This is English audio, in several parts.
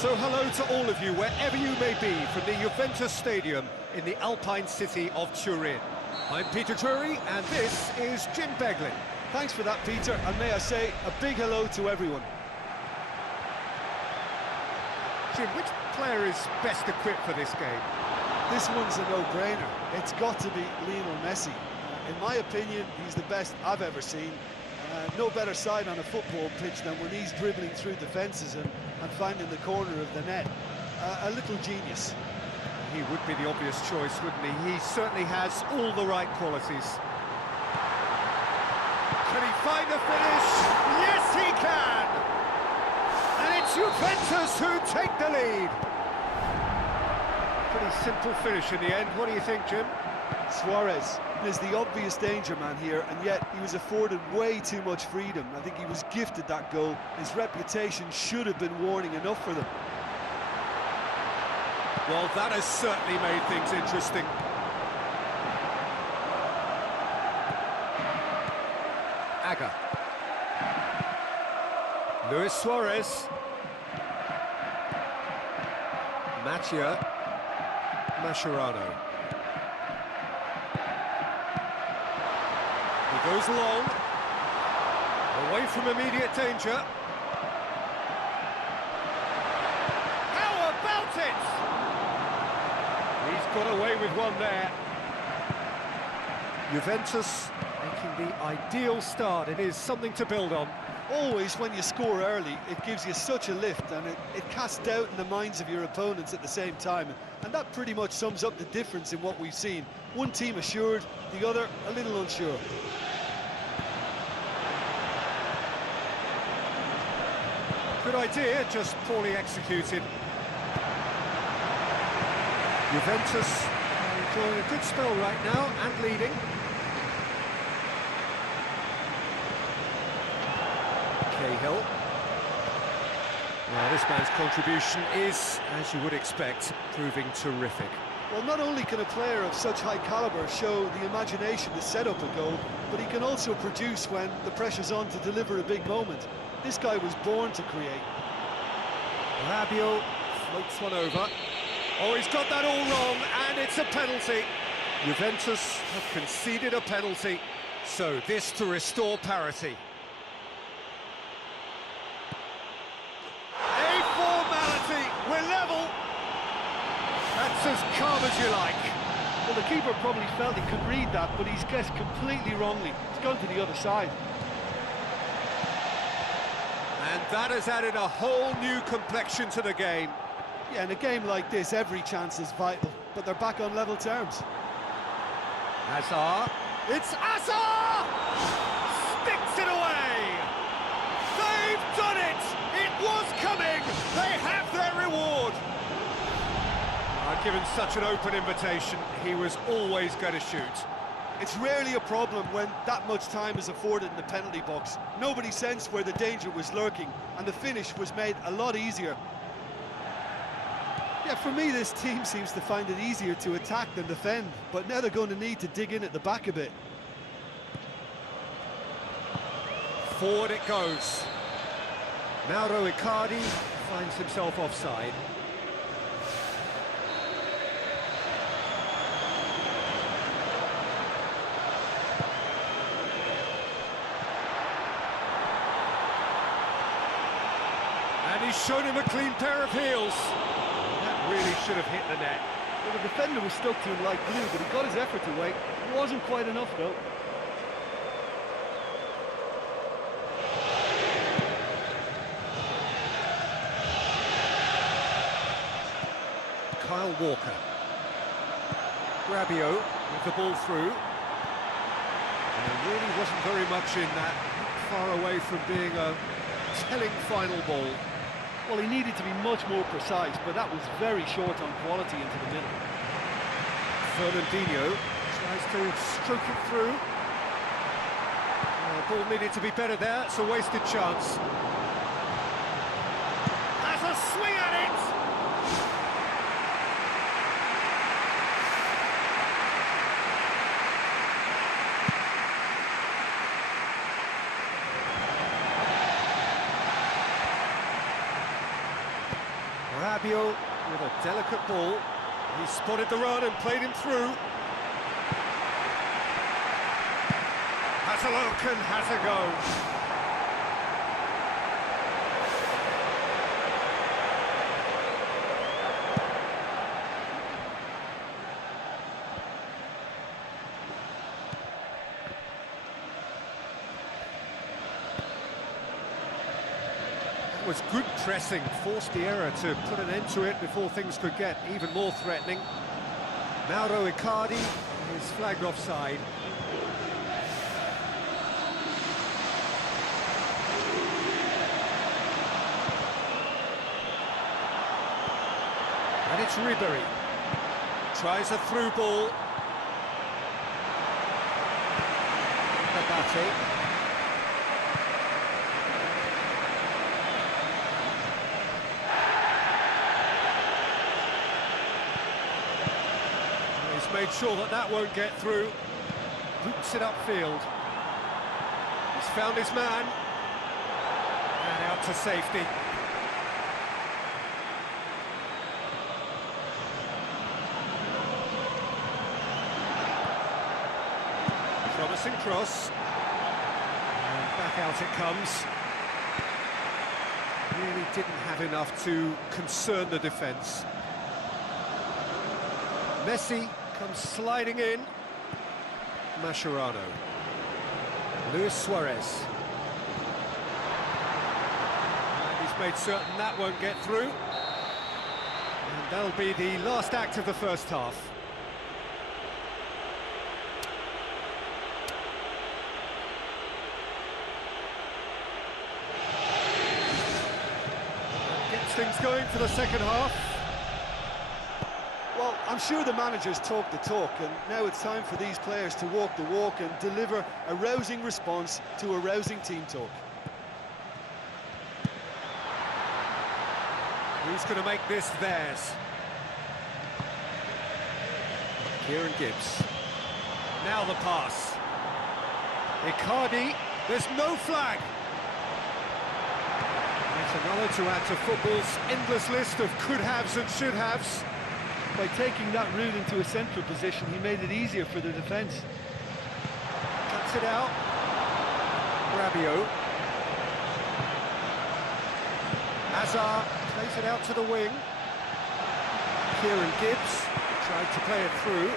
So hello to all of you, wherever you may be, from the Juventus Stadium in the Alpine city of Turin. I'm Peter Drury, and this is Jim Beglin. Thanks for that, Peter, and may I say a big hello to everyone. Jim, which player is best equipped for this game? This one's a no-brainer. It's got to be Lionel Messi. In my opinion, he's the best I've ever seen. No better side on a football pitch than when he's dribbling through defences and finding the corner of the net. A little genius. He would be the obvious choice, wouldn't he? He certainly has all the right qualities. Can he find the finish? Yes, he can! And it's Juventus who take the lead. Pretty simple finish in the end. What do you think, Jim? Suarez is the obvious danger man here, and yet he was afforded way too much freedom. I think he was gifted that goal. His reputation should have been warning enough for them. Well, that has certainly made things interesting. Aga. Luis Suarez. Mattia Mascherano. He goes long, away from immediate danger. How about it? He's got away with one there. Juventus making the ideal start. It is something to build on. Always, when you score early, it gives you such a lift, and it casts doubt in the minds of your opponents at the same time. And that pretty much sums up the difference in what we've seen. One team assured, the other a little unsure. Good idea, just poorly executed. Juventus are enjoying a good spell right now and leading. Cahill. Well, this man's contribution is, as you would expect, proving terrific. Well, not only can a player of such high calibre show the imagination to set up a goal, but he can also produce when the pressure's on to deliver a big moment. This guy was born to create. Rabiot floats one over. Oh, he's got that all wrong, and it's a penalty. Juventus have conceded a penalty, so this to restore parity. A formality, we're level. That's as calm as you like. Well, the keeper probably felt he could read that, but he's guessed completely wrongly. It's gone to the other side. And that has added a whole new complexion to the game. Yeah, in a game like this, every chance is vital, but they're back on level terms. Hazard. It's Hazard! Sticks it away! They've done it! It was coming! They have their reward! Given such an open invitation, he was always going to shoot. It's rarely a problem when that much time is afforded in the penalty box. Nobody sensed where the danger was lurking, and the finish was made a lot easier. Yeah, for me, this team seems to find it easier to attack than defend, but now they're going to need to dig in at the back a bit. Forward it goes. Mauro Icardi finds himself offside. And he's shown him a clean pair of heels. That really should have hit the net. Well, the defender was stuck to him like glue, but he got his effort away. It wasn't quite enough, though. Kyle Walker. Rabiot with the ball through. And there really wasn't very much in that, not far away from being a telling final ball. Well, he needed to be much more precise, but that was very short on quality into the middle. Fernandinho tries to stroke it through. Ball needed to be better there, it's a wasted chance. Has a swing at it! Rabiot with a delicate ball. He spotted the run and played him through. Has a look and has a go. That was good pressing, forced the error to put an end to it before things could get even more threatening. Mauro Icardi is flagged offside. And it's Ribéry. Tries a through ball. Abate. He's made sure that that won't get through. Boots it upfield. He's found his man. And out to safety. Promising cross. And back out it comes. Really didn't have enough to concern the defence. Messi comes sliding in. Mascherano. Luis Suarez. And he's made certain that won't get through. And that'll be the last act of the first half. Gets things going for the second half. Well, I'm sure the managers talk the talk, and now it's time for these players to walk the walk and deliver a rousing response to a rousing team talk. Who's going to make this theirs? Kieran Gibbs. Now the pass. Icardi, there's no flag. That's another to add to football's endless list of could-haves and should-haves. By taking that route into a central position, he made it easier for the defence. Cuts it out. Rabiot. Hazard plays it out to the wing. Kieran Gibbs tried to play it through.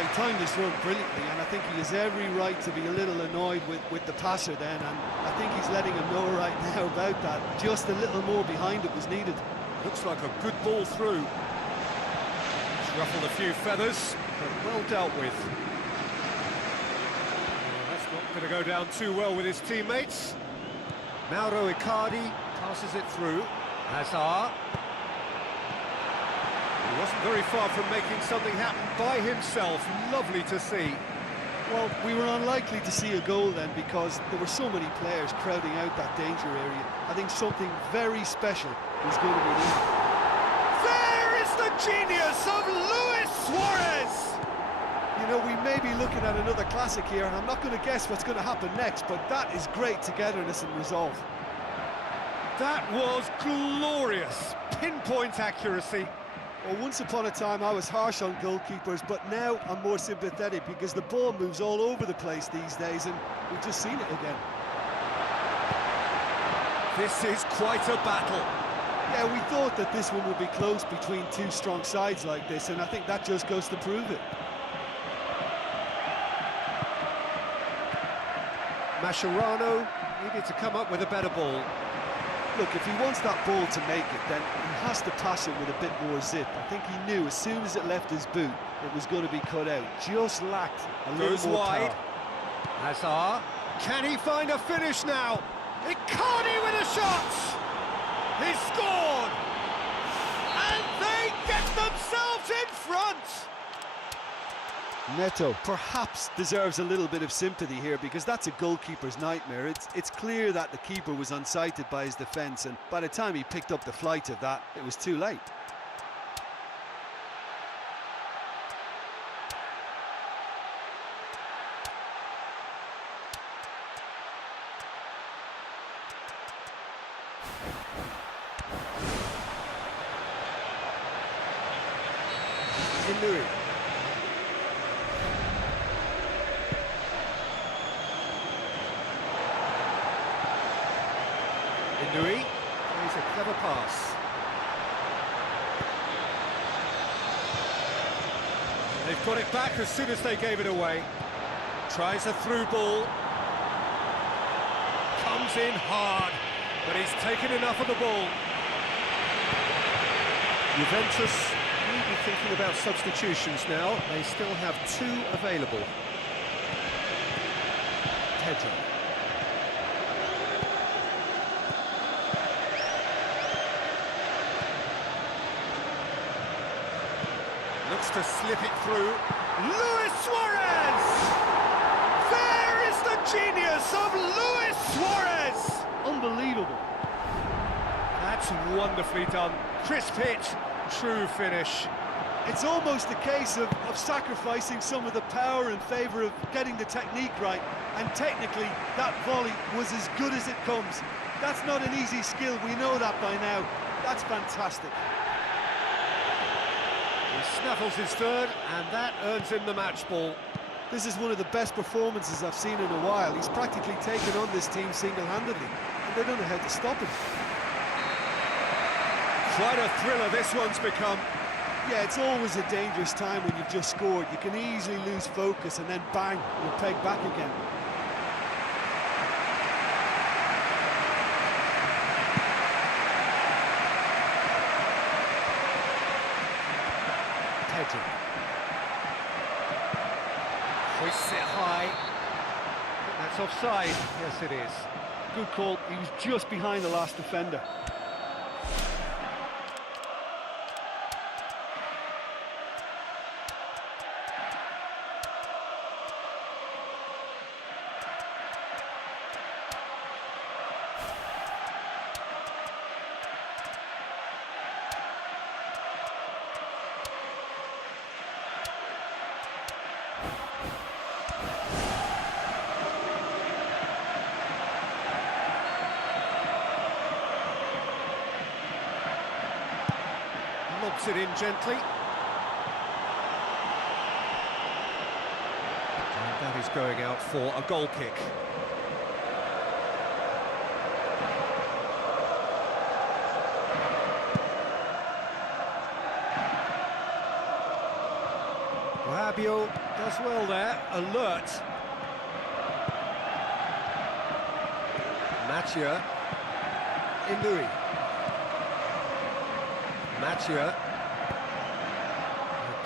He timed this run brilliantly, and I think he has every right to be a little annoyed with the passer then, and I think he's letting him know right now about that. Just a little more behind it was needed. Looks like a good ball through. Ruffled a few feathers, but well dealt with. That's not going to go down too well with his teammates. Mauro Icardi passes it through. Hazard. He wasn't very far from making something happen by himself. Lovely to see. Well, we were unlikely to see a goal then because there were so many players crowding out that danger area. I think something very special was going to be needed. There is the genius of Luis Suarez! You know, we may be looking at another classic here, and I'm not going to guess what's going to happen next, but that is great togetherness and resolve. That was glorious, pinpoint accuracy. Well, once upon a time I was harsh on goalkeepers, but now I'm more sympathetic because the ball moves all over the place these days, and we've just seen it again. This is quite a battle. Yeah, we thought that this one would be close between two strong sides like this, and I think that just goes to prove it. Mascherano needed to come up with a better ball. Look, if he wants that ball to make it, then he has to pass it with a bit more zip. I think he knew as soon as it left his boot, it was going to be cut out. Just lacked a little more wide. power. Hazard. Can he find a finish now? Icardi with a shot! He scored! And they get themselves in front! Neto perhaps deserves a little bit of sympathy here because that's a goalkeeper's nightmare. It's clear that the keeper was unsighted by his defence, and by the time he picked up the flight of that, it was too late. Inui. Inui plays a clever pass. They've got it back as soon as they gave it away. Tries a through ball. Comes in hard, but he's taken enough of the ball. Juventus may be thinking about substitutions now. They still have 2 available. Pedro. Looks to slip it through. Luis Suarez! There is the genius of Luis Suarez! Unbelievable. That's wonderfully done. Crisp hit, true finish. It's almost a case of sacrificing some of the power in favour of getting the technique right, and technically that volley was as good as it comes. That's not an easy skill, we know that by now. That's fantastic. He snaffles his third, and that earns him the match ball. This is one of the best performances I've seen in a while. He's practically taken on this team single-handedly, and they don't know how to stop him. Quite a thriller this one's become. Yeah, it's always a dangerous time when you've just scored. You can easily lose focus and then bang, you're pegged back again. Pedro. Hoists it high. That's offside. Yes, it is. Good call. He was just behind the last defender. Lobs it in gently. And that is going out for a goal kick. Rabiot does well there, alert. Mathieu. Inui. Mathieu. A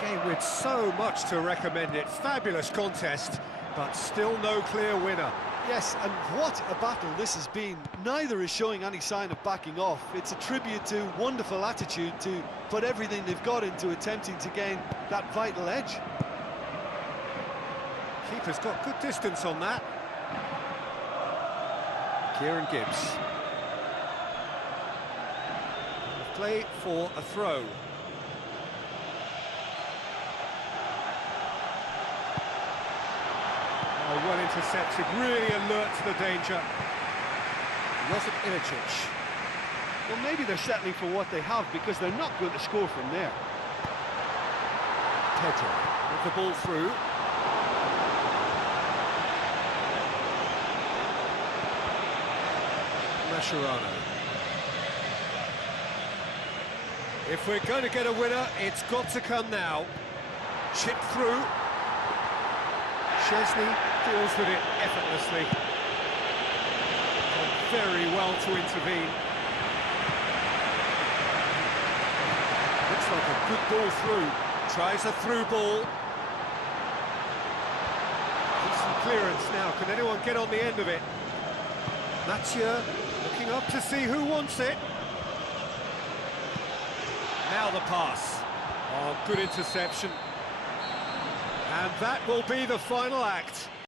game with so much to recommend it. Fabulous contest, but still no clear winner. Yes, and what a battle this has been. Neither is showing any sign of backing off. It's a tribute to wonderful attitude to put everything they've got into attempting to gain that vital edge. Keeper's got good distance on that. Kieran Gibbs. Play for a throw. Oh, well intercepted, really alert to the danger. Josip Ilicic. Well, maybe they're settling for what they have because they're not going to score from there. Pedro with the ball through. Mascherano. If we're going to get a winner, it's got to come now. Chip through. Szczesny deals with it effortlessly. Done very well to intervene. Looks like a good ball through. Tries a through ball. Decent clearance now. Can anyone get on the end of it? Mathieu looking up to see who wants it. Now the pass. Oh, good interception. And that will be the final act.